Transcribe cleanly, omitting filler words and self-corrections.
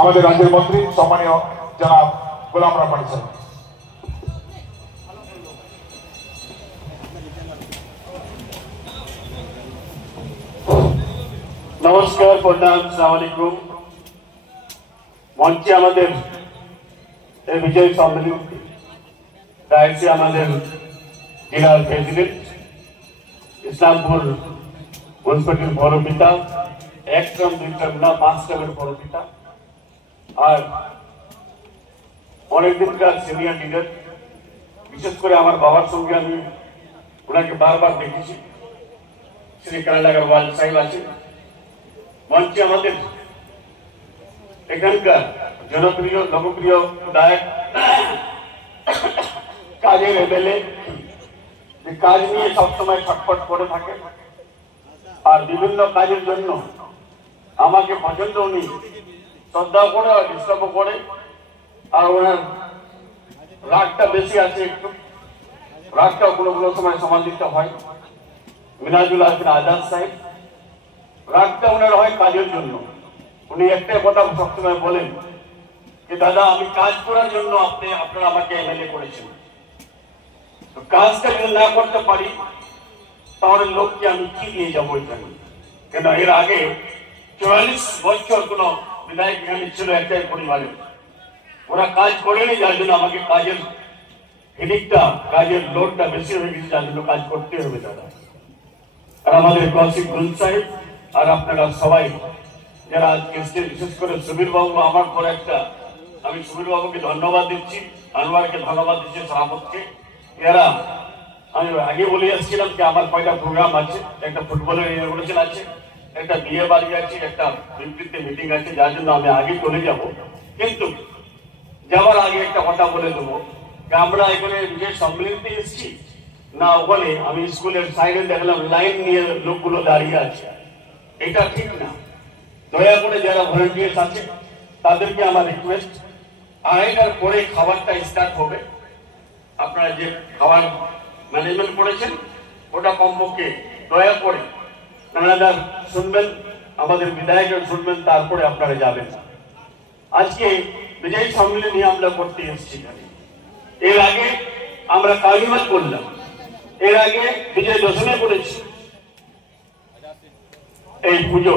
আমাদের রাজ্যের মন্ত্রী সম্মানীয় জনাব গোলাম রব্বানী সাহেব। নমস্কার, প্রণাম, আসসালামু আলাইকুম। মঞ্চে আমাদের এই বিজয় সম্মেলন দায়িত্বে আমাদের জেলার প্রেসিডেন্ট, ইসলামপুর মুন্সিপালিটির পৌরপিতা, এক ট্রাম দুই ট্রাম না 5 ট্রামের পৌরপিতা, আর অনেকদিনকার সিনিয়র লিডার, বিশেষ করে আমার বাবার সঙ্গে আমি ওনাকে বারবার দেখেছি, শ্রী কানাডা আগরওয়াল সাহেব আছেন মঞ্চে। আমাদের এখানকার জনপ্রিয় লোকপ্রিয় গায়ক, কাজের এমএলএ, কাজ নিয়ে সবসময় ছটফট করে থাকে আর বিভিন্ন কাজের জন্য আমাকে পছন্দ, উনি শ্রদ্ধা করে আর ডিস্টার্বও করে, আর ওনার রাগটা বেশি আছে একটু, রাগটা কোনো কোনো সময় সমালোচিত হয়। মিনাজুল হাসান আজাদ সাহেব, রাগটা ওনার হয় কাজের জন্য। উনি একটাই কথা সবসময় বলেন যে দাদা, আমি কাজ করার জন্য আপনারা আমাকে এমএলএ করেছেন, তো কাজটা যদি না করতে পারি তাহলে লোককে আমি কি দিয়ে যাবো এখানে? কেন এর আগে 44 বছর কোন বিধায়ক এখানে ছিল একটাই পরিবারের, ওরা কাজ করেনি, যার জন্য আমাকে কাজের হেডিকটা, কাজের লোডটা বেশি হয়ে গেছে, যার জন্য কাজ করতে হবে দাদা। আর আমাদের কৌশিক গুল সাহেব আর আপনারা সবাই যারা আজকে এসেছেন, বিশেষ করে সুবীর বাবু, আমার পরে আমি সুবীর বাবুকে ধন্যবাদ দিচ্ছি, আনোয়ারকে ধন্যবাদ দিচ্ছি, সভাপতিকে। এরা, আমি আগে বলে আসছিলাম যে আমার কয়টা প্রোগ্রাম আছে, একটা ফুটবলের ইনভিটেশন আছে, একটা বিয়ে বাড়ি আছে, একটা বিবৃতি মিটিং আছে, যার জন্য আমি আগে চলে যাব। কিন্তু যাওয়ার আগে একটা কথা বলে দেবো যে আমরা এখানে বিশেষ সম্মেলনতে এসেছি না, ওখানে আমি স্কুলের সাইডে দেখলাম লাইন নিয়ে লোকগুলো দাঁড়িয়ে আছে, এটা ঠিক না। দয়া করে যারা ভলান্টিয়ার্স আছে তাদেরকে আমার রিকোয়েস্ট, 2:30টার পরে খাবারটা স্টার্ট হবে। আপনারা যে খাবার ম্যানেজমেন্ট করেছেন ওটা কমপক্ষে দয়া করে নানাদার শুনবেন, আমাদের বিধায়কের শুনবেন, তারপরে আপনারা যাবেন। আজকে বিজয় সম্মেলন নিয়ে আমরা করতে এসেছি। এর আগে আমরা কার্নিভাল করলাম, এর আগে বিজয় দশমী করেছি, এই পুজো